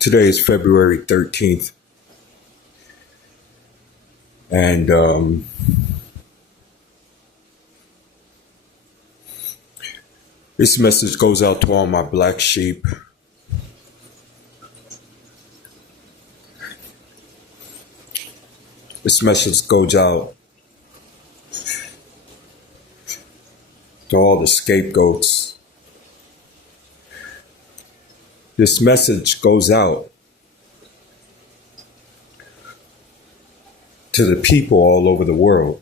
Today is February 13th, and this message goes out to all my black sheep. This message goes out to all the scapegoats. This message goes out to the people all over the world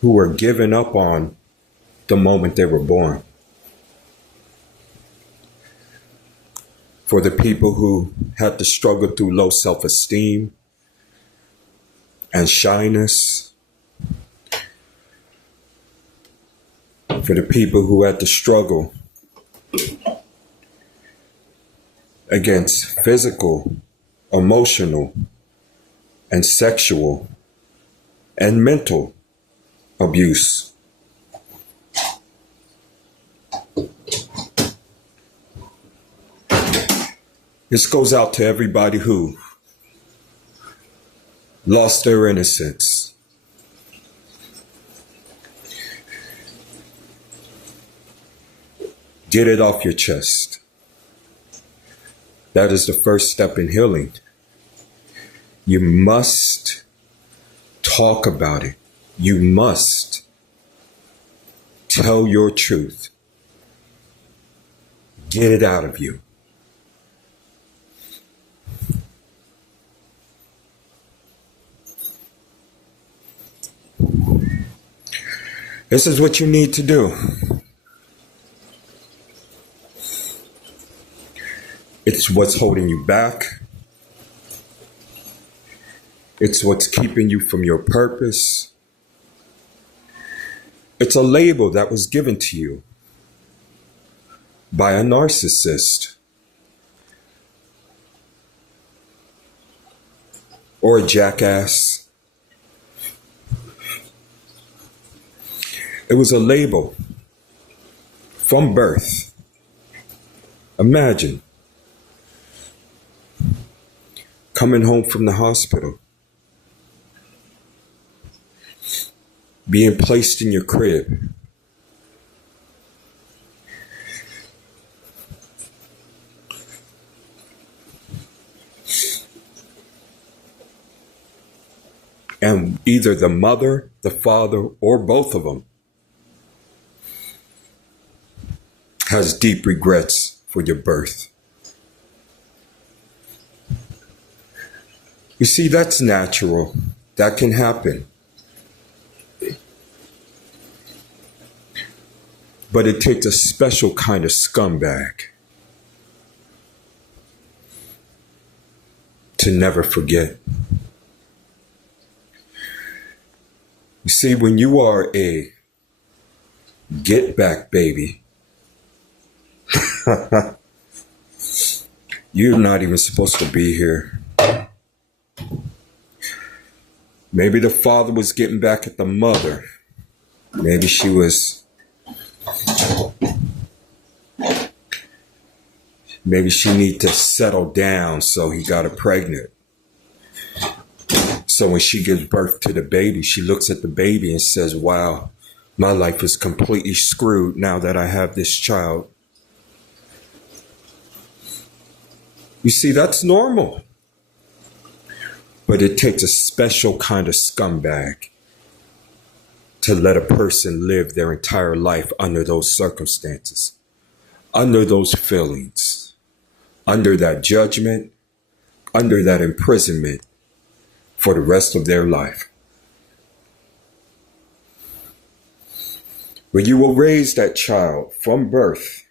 who were given up on the moment they were born. For the people who had to struggle through low self-esteem and shyness. For the people who had to struggle against physical, emotional, and sexual and mental abuse. This goes out to everybody who lost their innocence. Get it off your chest. That is the first step in healing. You must talk about it. You must tell your truth. Get it out of you. This is what you need to do. It's what's holding you back. It's what's keeping you from your purpose. It's a label that was given to you by a narcissist or a jackass. It was a label from birth. Imagine coming home from the hospital, being placed in your crib, and either the mother, the father, or both of them has deep regrets for your birth. You see, that's natural. That can happen. But it takes a special kind of scumbag to never forget. You see, when you are a get back baby, you're not even supposed to be here. Maybe the father was getting back at the mother. Maybe she was... Maybe she needed to settle down, so he got her pregnant. So when she gives birth to the baby, she looks at the baby and says, wow, my life is completely screwed now that I have this child. You see, that's normal. But it takes a special kind of scumbag to let a person live their entire life under those circumstances, under those feelings, under that judgment, under that imprisonment for the rest of their life. When you will raise that child from birth,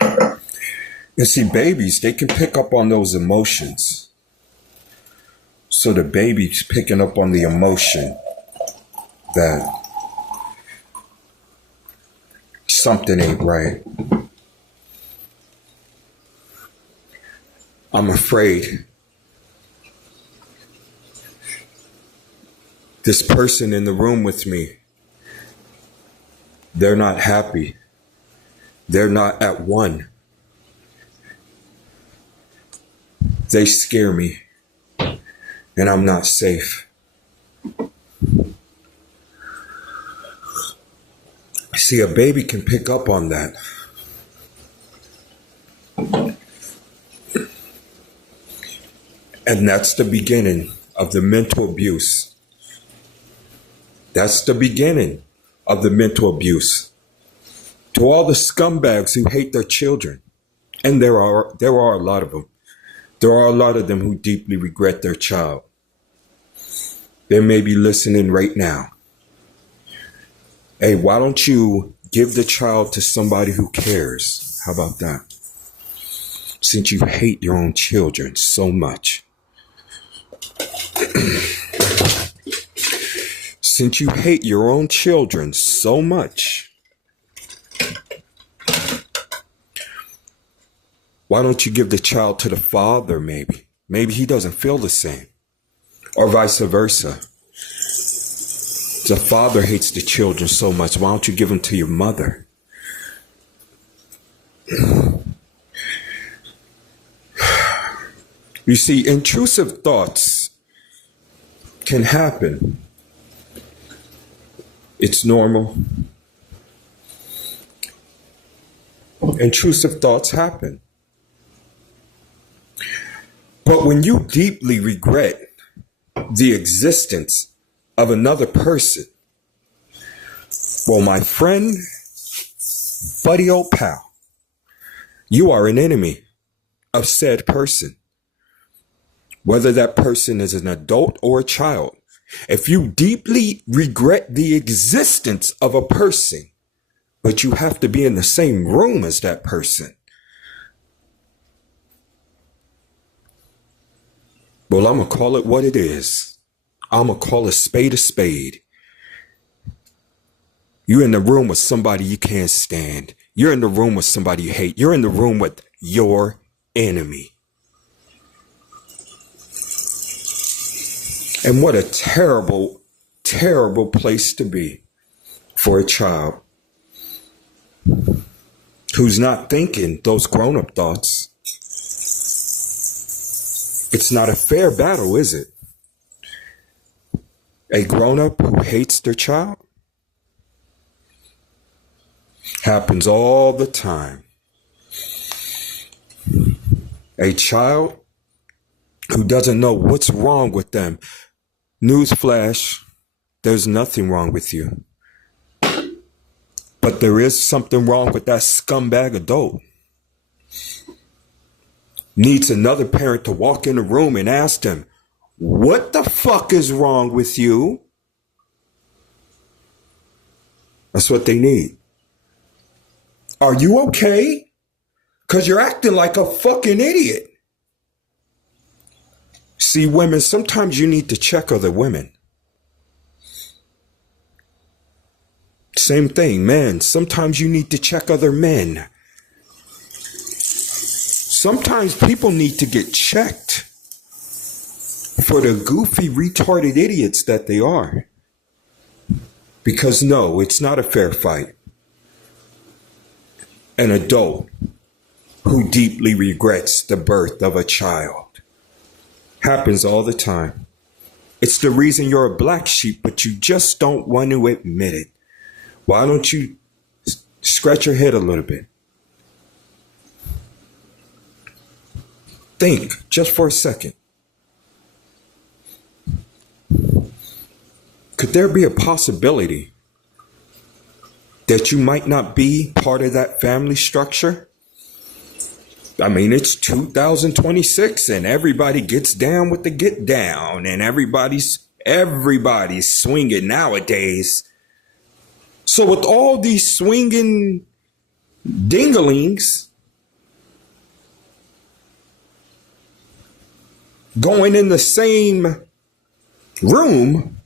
you see, babies, they can pick up on those emotions. So the baby's picking up on the emotion that something ain't right. I'm afraid this person in the room with me They're not happy. They're not at one. They scare me, and I'm not safe. See, a baby can pick up on that. And that's the beginning of the mental abuse. That's the beginning of the mental abuse. To all the scumbags who hate their children, and there are a lot of them. There are a lot of them who deeply regret their child. They may be listening right now. Hey, why don't you give the child to somebody who cares? How about that? Since you hate your own children so much. Since you hate your own children so much, why don't you give the child to the father maybe? Maybe he doesn't feel the same. Or vice versa. The father hates the children so much. Why don't you give them to your mother? You see, intrusive thoughts can happen. It's normal. Intrusive thoughts happen. But when you deeply regret the existence of another person, well, my friend, buddy, old pal, you are an enemy of said person. Whether that person is an adult or a child, if you deeply regret the existence of a person, but you have to be in the same room as that person, well, I'm going to call it what it is. I'm going to call a spade a spade. You're in the room with somebody you can't stand. You're in the room with somebody you hate. You're in the room with your enemy. And what a terrible, terrible place to be for a child who's not thinking those grown-up thoughts. It's not a fair battle, is it? A grown-up who hates their child? Happens all the time. A child who doesn't know what's wrong with them. Newsflash, there's nothing wrong with you. But there is something wrong with that scumbag adult. Needs another parent to walk in the room and ask them, what the fuck is wrong with you? That's what they need. Are you okay? Because you're acting like a fucking idiot. See, women, sometimes you need to check other women. Same thing, men. Sometimes you need to check other men. Sometimes people need to get checked for the goofy, retarded idiots that they are. Because no, it's not a fair fight. An adult who deeply regrets the birth of a child. Happens all the time. It's the reason you're a black sheep, but you just don't want to admit it. Why don't you scratch your head a little bit? Think just for a second. Could there be a possibility that you might not be part of that family structure? I mean, it's 2026 and everybody gets down with the get down and everybody's swinging nowadays. So with all these swinging dinglings going in the same room,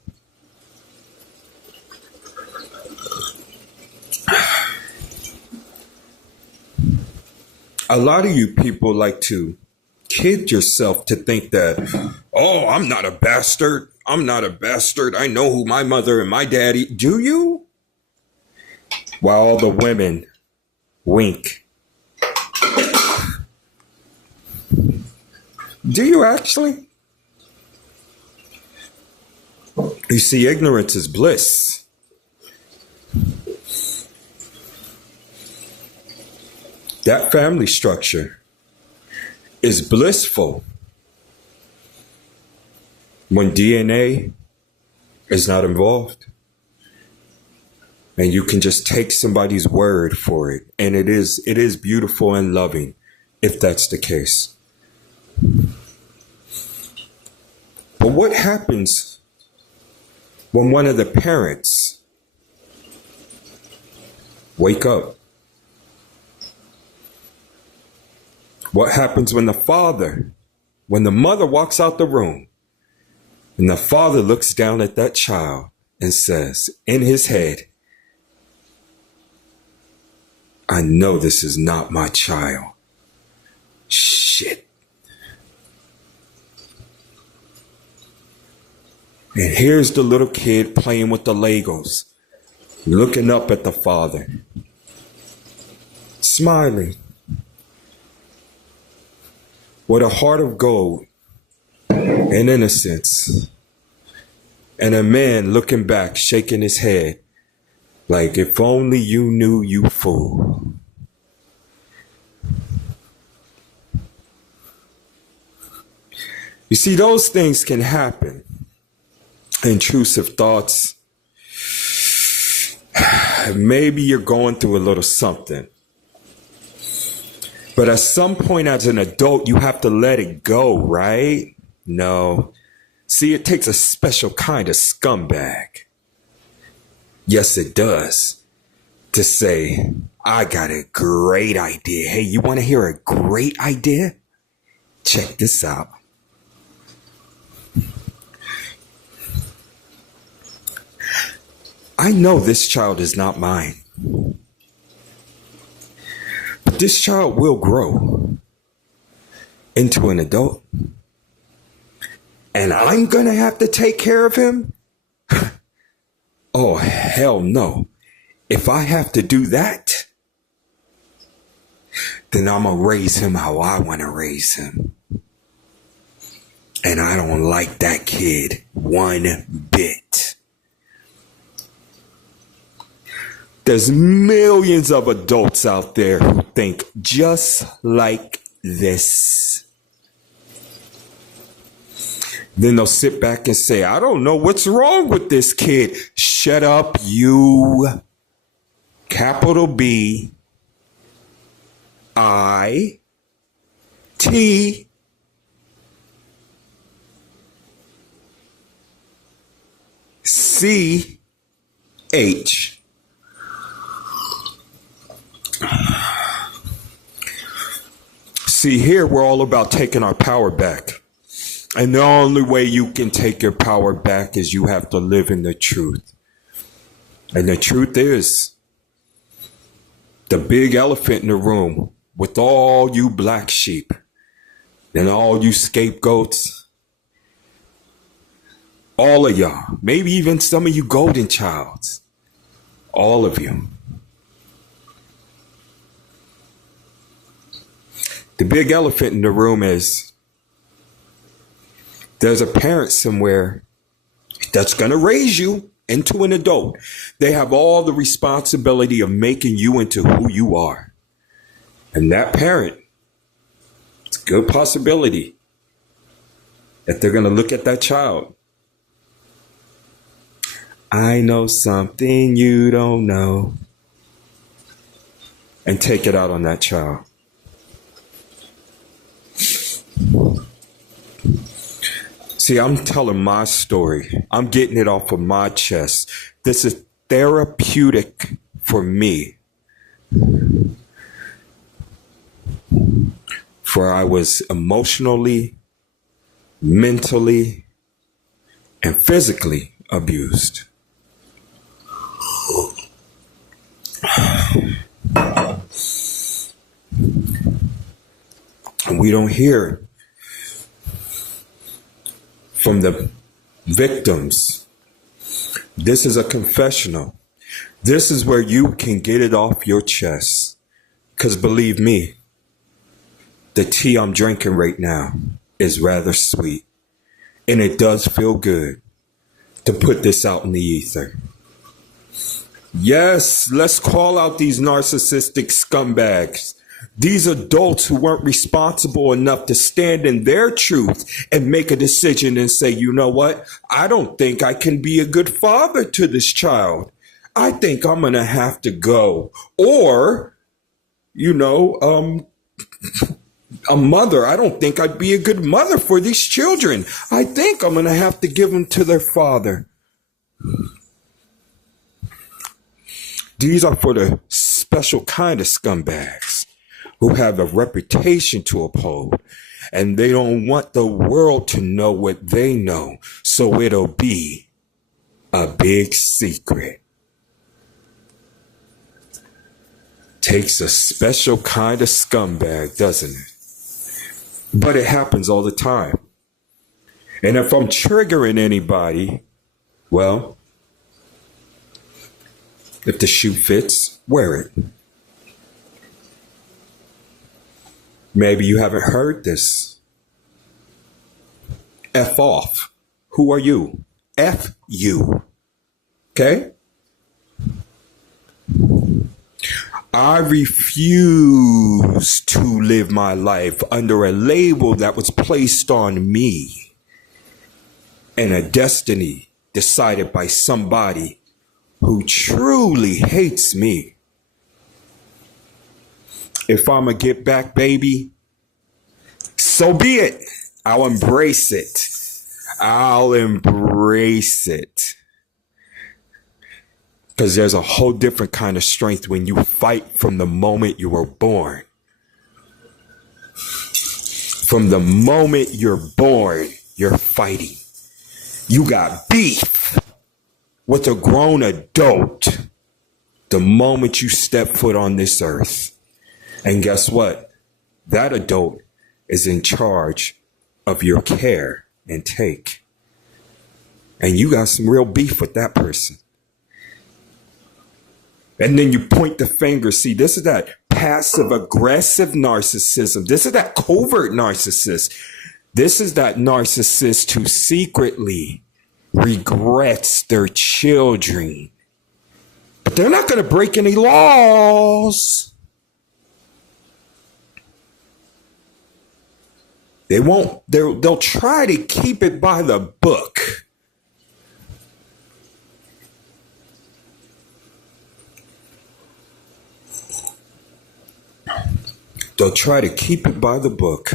a lot of you people like to kid yourself to think that, oh, I'm not a bastard. I'm not a bastard. I know who my mother and my daddy. Do you? while all the women wink. Do you actually? You see, ignorance is bliss. That family structure is blissful when DNA is not involved. And you can just take somebody's word for it. And it is beautiful and loving if that's the case. But what happens when one of the parents wake up? What happens when the mother walks out the room and the father looks down at that child and says in his head, I know this is not my child. Shit. And here's the little kid playing with the Legos, looking up at the father, smiling, with a heart of gold and innocence, and a man looking back, shaking his head, like, if only you knew, you fool. You see, those things can happen. Intrusive thoughts. Maybe you're going through a little something. But at some point as an adult, you have to let it go, right? No. See, it takes a special kind of scumbag. Yes, it does. To say, I got a great idea. Hey, you want to hear a great idea? Check this out. I know this child is not mine. But this child will grow into an adult. And I'm going to have to take care of him? Oh, hell no. If I have to do that, then I'm going to raise him how I want to raise him. And I don't like that kid one bit. There's millions of adults out there who think just like this. Then they'll sit back and say, I don't know what's wrong with this kid. Shut up, you. Capital B. I. T. C. H. See, here we're all about taking our power back. And the only way you can take your power back is you have to live in the truth. And the truth is, the big elephant in the room with all you black sheep and all you scapegoats, all of y'all, maybe even some of you golden childs, all of you. The big elephant in the room is there's a parent somewhere that's going to raise you into an adult. They have all the responsibility of making you into who you are. And that parent, it's a good possibility that they're going to look at that child. I know something you don't know. And take it out on that child. See, I'm telling my story. I'm getting it off of my chest. This is therapeutic for me. For I was emotionally, mentally, and physically abused. And we don't hear from the victims. This is a confessional. This is where you can get it off your chest. Because believe me, the tea I'm drinking right now is rather sweet. And it does feel good to put this out in the ether. Yes, let's call out these narcissistic scumbags. These adults who weren't responsible enough to stand in their truth and make a decision and say, you know what? I don't think I can be a good father to this child. I think I'm going to have to go. Or, a mother. I don't think I'd be a good mother for these children. I think I'm going to have to give them to their father. These are for the special kind of scumbags who have a reputation to uphold, and they don't want the world to know what they know, so it'll be a big secret. Takes a special kind of scumbag, doesn't it? But it happens all the time. And if I'm triggering anybody, well, if the shoe fits, wear it. Maybe you haven't heard this. F off. Who are you? F you. Okay? I refuse to live my life under a label that was placed on me and a destiny decided by somebody who truly hates me. If I'm a get back baby, so be it. I'll embrace it. I'll embrace it. Because there's a whole different kind of strength when you fight from the moment you were born. From the moment you're born, you're fighting. You got beef with a grown adult the moment you step foot on this earth. And guess what? That adult is in charge of your care and take. And you got some real beef with that person. And then you point the finger. See, this is that passive aggressive narcissism. This is that covert narcissist. This is that narcissist who secretly regrets their children. But they're not going to break any laws. They won't. They'll try to keep it by the book. They'll try to keep it by the book.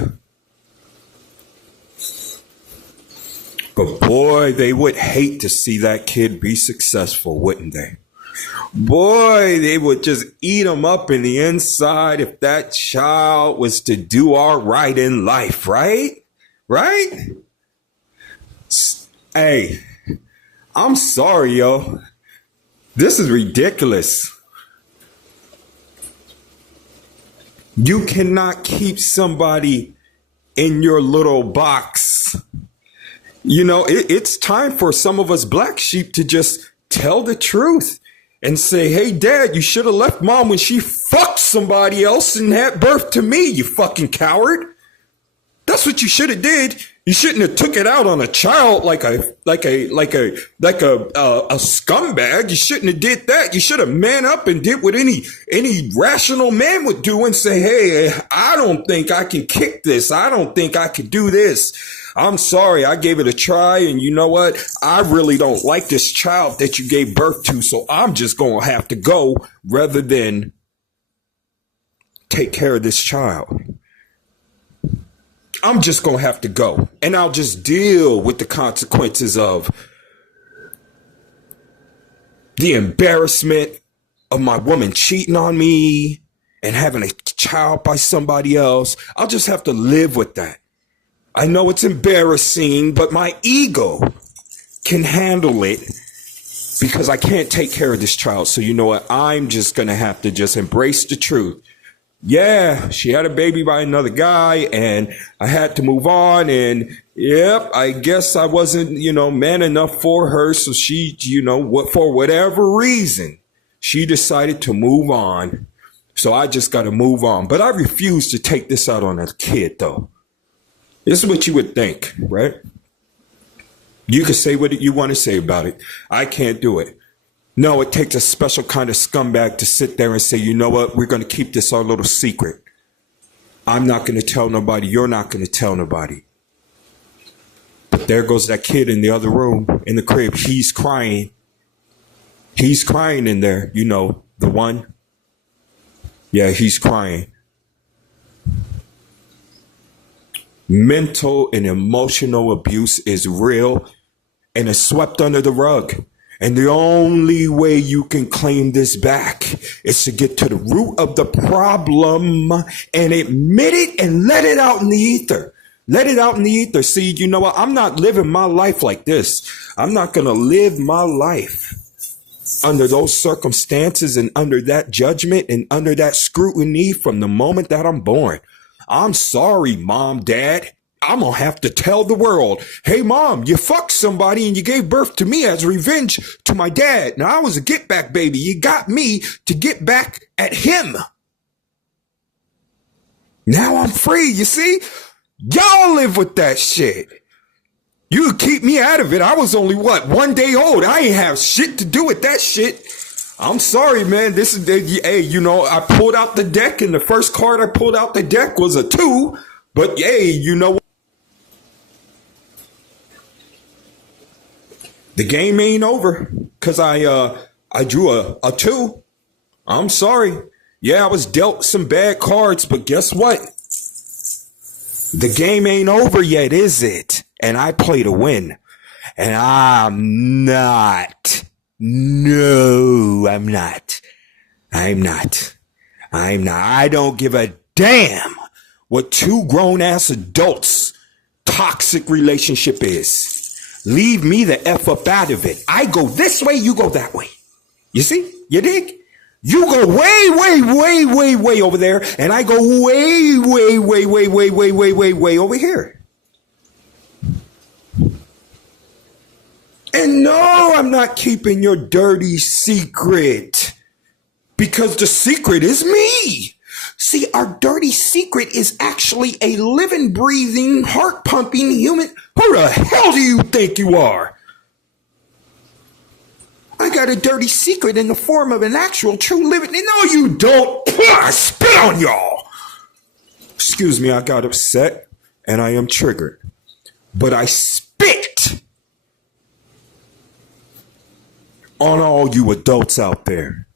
But boy, they would hate to see that kid be successful, wouldn't they? Boy, they would just eat them up in the inside if that child was to do all right in life, right? Right? Hey, I'm sorry, yo. This is ridiculous. You cannot keep somebody in your little box. You know, it's time for some of us black sheep to just tell the truth and say, hey, Dad, you should have left Mom when she fucked somebody else and had birth to me, you fucking coward. That's what you should have did. You shouldn't have took it out on a child like a scumbag. You shouldn't have did that. You should have man up and did what any rational man would do and say, hey, I don't think I can kick this. I don't think I can do this. I'm sorry, I gave it a try, and you know what? I really don't like this child that you gave birth to, so I'm just going to have to go rather than take care of this child. I'm just going to have to go, and I'll just deal with the consequences of the embarrassment of my woman cheating on me and having a child by somebody else. I'll just have to live with that. I know it's embarrassing, but my ego can handle it because I can't take care of this child. So you know what? I'm just going to have to just embrace the truth. Yeah, she had a baby by another guy and I had to move on. And yep, I guess I wasn't, man enough for her. So she, for whatever reason, She decided to move on. So I just got to move on. But I refuse to take this out on a kid, though. This is what you would think, right? You can say what you want to say about it. I can't do it. No, it takes a special kind of scumbag to sit there and say, you know what? We're going to keep this our little secret. I'm not going to tell nobody. You're not going to tell nobody. But there goes that kid in the other room, in the crib. He's crying. He's crying in there. You know, the one. Yeah, he's crying. Mental and emotional abuse is real and it's swept under the rug. And the only way you can claim this back is to get to the root of the problem and admit it and let it out in the ether. Let it out in the ether. See, you know what? I'm not living my life like this. I'm not going to live my life under those circumstances and under that judgment and under that scrutiny from the moment that I'm born. I'm sorry, Mom, Dad. I'm going to have to tell the world, hey, Mom, you fucked somebody and you gave birth to me as revenge to my dad. Now, I was a get back baby. You got me to get back at him. Now I'm free, you see? Y'all live with that shit. You could keep me out of it. I was only, 1 day old. I ain't have shit to do with that shit. I'm sorry, man. This is, hey, you know, I pulled out the deck and the first card I pulled out the deck was a 2. But, hey, you know what? The game ain't over because I drew a 2. I'm sorry. Yeah, I was dealt some bad cards, but guess what? The game ain't over yet, is it? And I play to win. And I'm not. No, I'm not. I'm not. I don't give a damn what 2 grown-ass adults' toxic relationship is. Leave me the F up out of it. I go this way, you go that way. You see? You dig? You go way over there, and I go way over here. And no, I'm not keeping your dirty secret, because the secret is me. See, our dirty secret is actually a living, breathing, heart-pumping human. Who the hell do you think you are? I got a dirty secret in the form of an actual true living. No, you don't. I spit on y'all. Excuse me, I got upset and I am triggered. But I spit on all you adults out there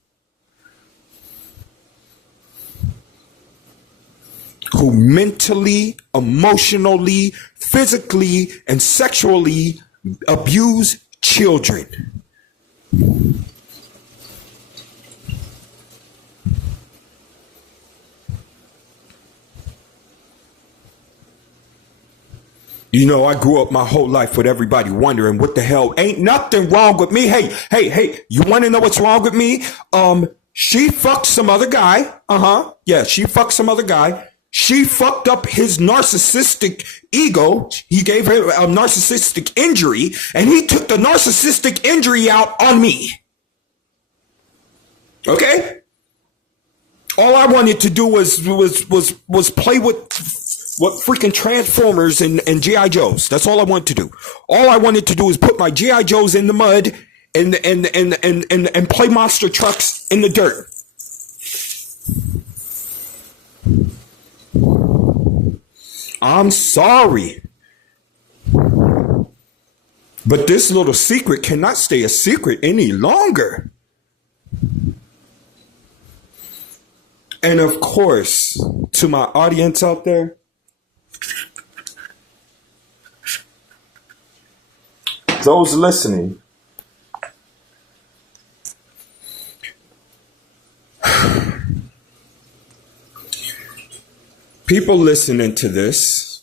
who mentally, emotionally, physically, and sexually abuse children. You know, I grew up my whole life with everybody wondering what the hell. Ain't nothing wrong with me. Hey, you want to know what's wrong with me? She fucked some other guy. Yeah, she fucked some other guy. She fucked up his narcissistic ego. He gave her a narcissistic injury, and he took the narcissistic injury out on me. Okay? All I wanted to do was play with what freaking Transformers and G.I. Joes. That's all I wanted to do. All I wanted to do is put my G.I. Joes in the mud and play monster trucks in the dirt. I'm sorry, but this little secret cannot stay a secret any longer. And of course, to my audience out there, those listening, people listening to this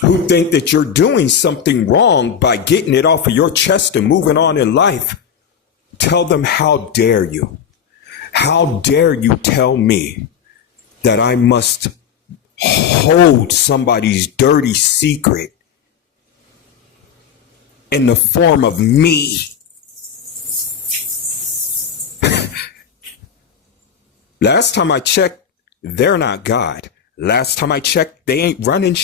who think that you're doing something wrong by getting it off of your chest and moving on in life, tell them, how dare you? How dare you tell me that I must hold somebody's dirty secret in the form of me. Last time I checked, they're not God. Last time I checked, they ain't running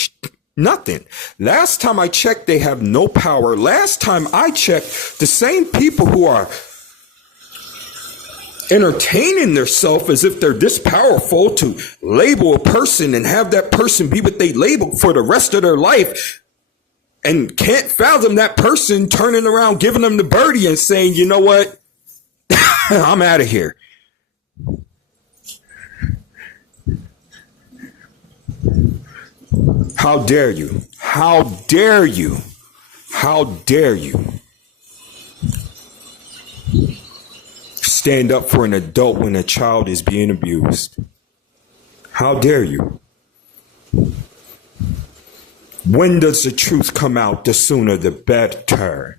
nothing. Last time I checked, they have no power. Last time I checked, the same people who are entertaining themselves as if they're this powerful to label a person and have that person be what they label for the rest of their life, and can't fathom that person turning around, giving them the birdie and saying, you know what, I'm out of here. How dare you? How dare you? How dare you stand up for an adult when a child is being abused? How dare you? When does the truth come out? The sooner the better.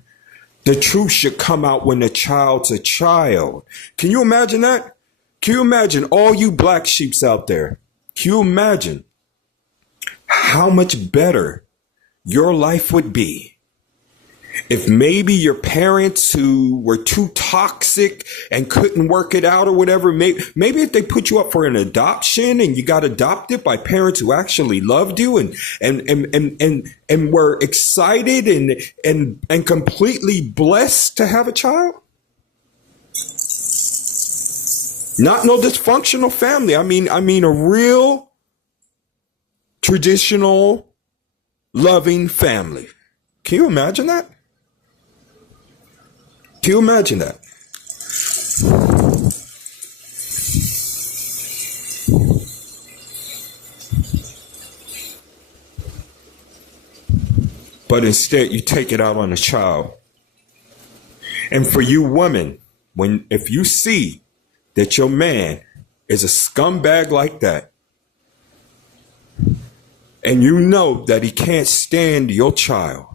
The truth should come out when the child's a child. Can you imagine that? Can you imagine all you black sheeps out there? Can you imagine how much better your life would be if maybe your parents who were too toxic and couldn't work it out or whatever, maybe if they put you up for an adoption and you got adopted by parents who actually loved you and were excited and completely blessed to have a child? Not no dysfunctional family. I mean a real traditional loving family. Can you imagine that? Can you imagine that? But instead you take it out on a child. And for you women, if you see that your man is a scumbag like that, and you know that he can't stand your child,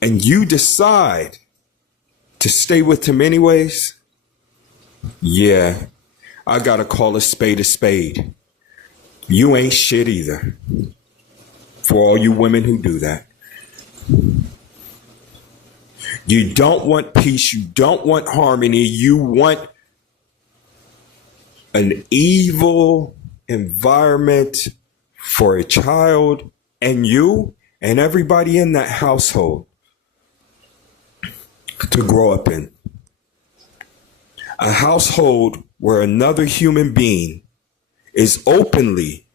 and you decide to stay with him anyways, yeah, I gotta call a spade a spade. You ain't shit either. For all you women who do that. You don't want peace, you don't want harmony, you want an evil environment for a child and you and everybody in that household to grow up in. A household where another human being is openly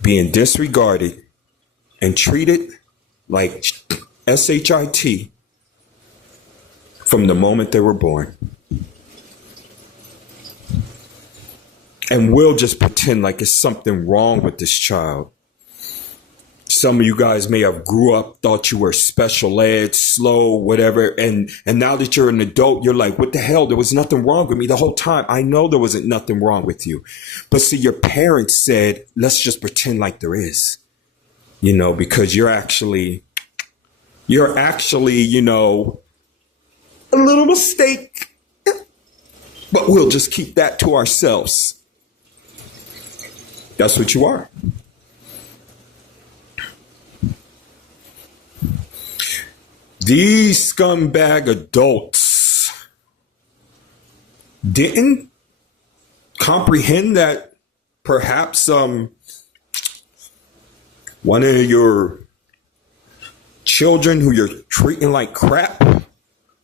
being disregarded and treated like SHIT from the moment they were born. And we'll just pretend like it's something wrong with this child. Some of you guys may have grew up, thought you were special ed, slow, whatever. And now that you're an adult, you're like, what the hell? There was nothing wrong with me the whole time. I know there wasn't nothing wrong with you. But see, your parents said, let's just pretend like there is, because you're actually, you know, a little mistake. But we'll just keep that to ourselves. That's what you are. These scumbag adults didn't comprehend that perhaps one of your children who you're treating like crap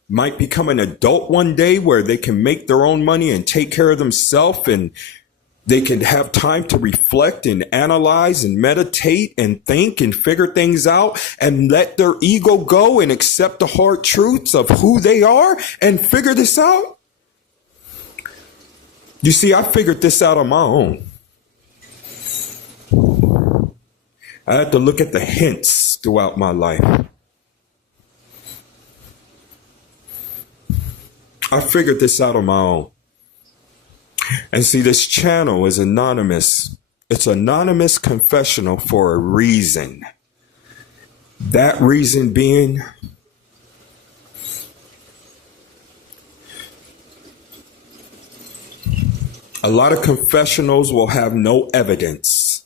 might become an adult one day where they can make their own money and take care of themselves, and they can have time to reflect and analyze and meditate and think and figure things out and let their ego go and accept the hard truths of who they are and figure this out. You see, I figured this out on my own. I had to look at the hints throughout my life. I figured this out on my own. And see, this channel is anonymous. It's anonymous confessional for a reason. That reason being, a lot of confessionals will have no evidence.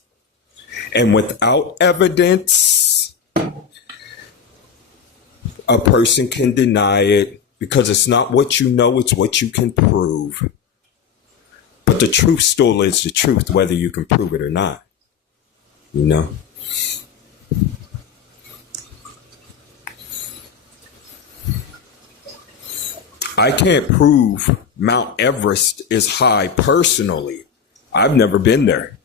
And without evidence, A person can deny it because it's not what you know, it's what you can prove. But the truth still is the truth, whether you can prove it or not. You know? I can't prove Mount Everest is high personally. I've never been there.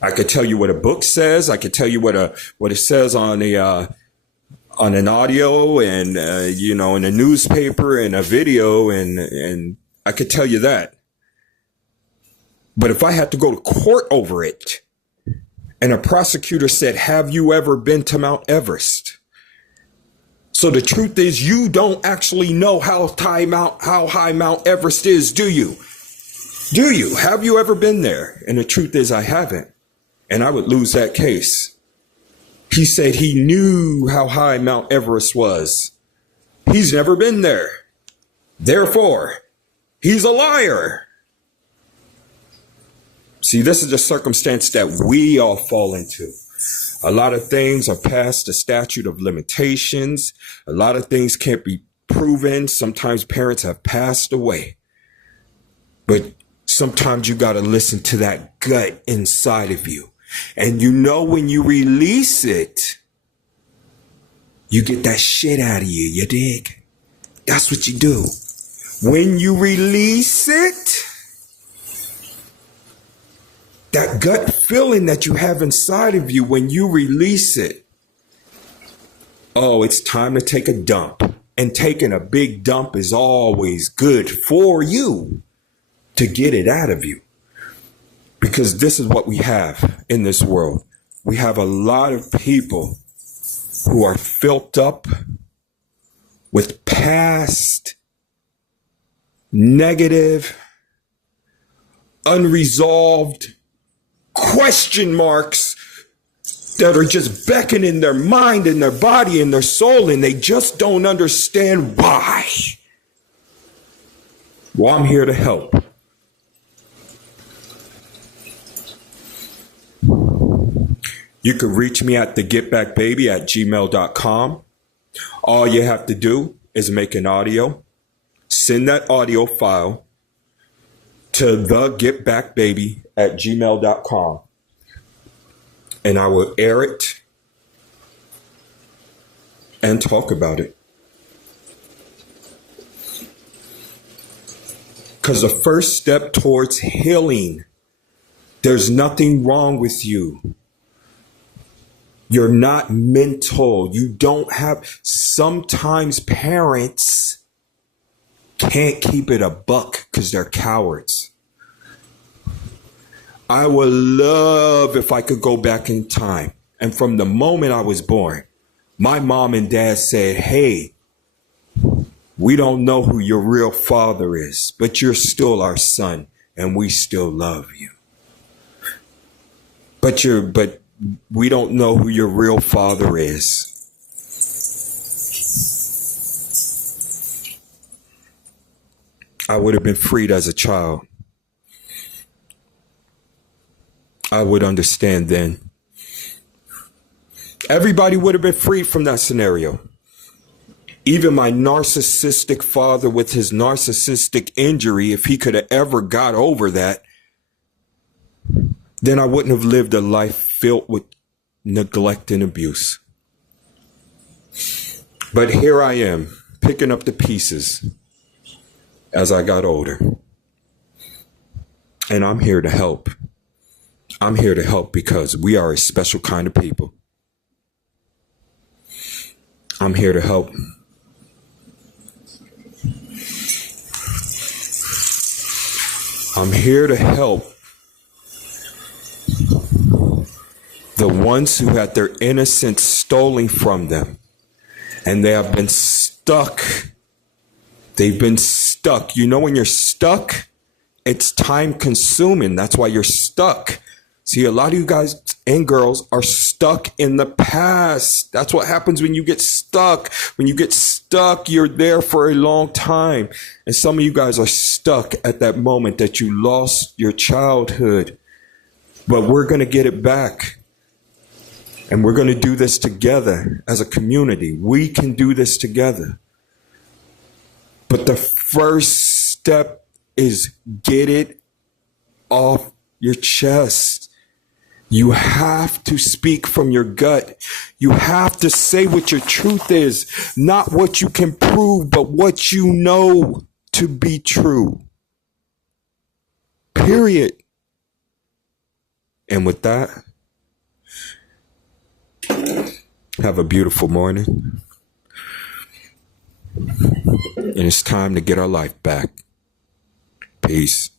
I could tell you what a book says. I could tell you what it says on an audio and in a newspaper and a video, and I could tell you that. But if I had to go to court over it, and a prosecutor said, "Have you ever been to Mount Everest?" So the truth is, you don't actually know how high Mount Everest is, do you? Do you? Have you ever been there? And the truth is, I haven't. And I would lose that case. He said he knew how high Mount Everest was. He's never been there. Therefore, he's a liar. See, this is a circumstance that we all fall into. A lot of things are past the statute of limitations. A lot of things can't be proven. Sometimes parents have passed away. But sometimes you got to listen to that gut inside of you. And when you release it, you get that shit out of you. You dig? That's what you do. When you release it, that gut feeling that you have inside of you, when you release it, oh, it's time to take a dump. And taking a big dump is always good for you to get it out of you. Because this is what we have in this world. We have a lot of people who are filled up with past, negative, unresolved question marks that are just beckoning their mind and their body and their soul, and they just don't understand why. Well, I'm here to help. You can reach me at thegetbackbaby@gmail.com. All you have to do is make an audio, send that audio file to thegetbackbaby@gmail.com, and I will air it and talk about it. Because the first step towards healing, there's nothing wrong with you. You're not mental. You don't have, sometimes parents can't keep it a buck because they're cowards. I would love if I could go back in time. And from the moment I was born, my mom and dad said, "Hey, we don't know who your real father is, but you're still our son and we still love you. But we don't know who your real father is." I would have been freed as a child. I would understand then. Everybody would have been freed from that scenario. Even my narcissistic father with his narcissistic injury, if he could have ever got over that, then I wouldn't have lived a life filled with neglect and abuse. But here I am, picking up the pieces as I got older. And I'm here to help. I'm here to help because we are a special kind of people. I'm here to help. I'm here to help the ones who had their innocence stolen from them, and they have been stuck. They've been stuck. You know, when you're stuck, it's time consuming. That's why you're stuck. See, a lot of you guys and girls are stuck in the past. That's what happens when you get stuck. When you get stuck, you're there for a long time. And some of you guys are stuck at that moment that you lost your childhood. But we're going to get it back. And we're going to do this together as a community. We can do this together. But the first step is get it off your chest. You have to speak from your gut. You have to say what your truth is, not what you can prove, but what you know to be true. Period. And with that, have a beautiful morning. And it's time to get our life back. Peace.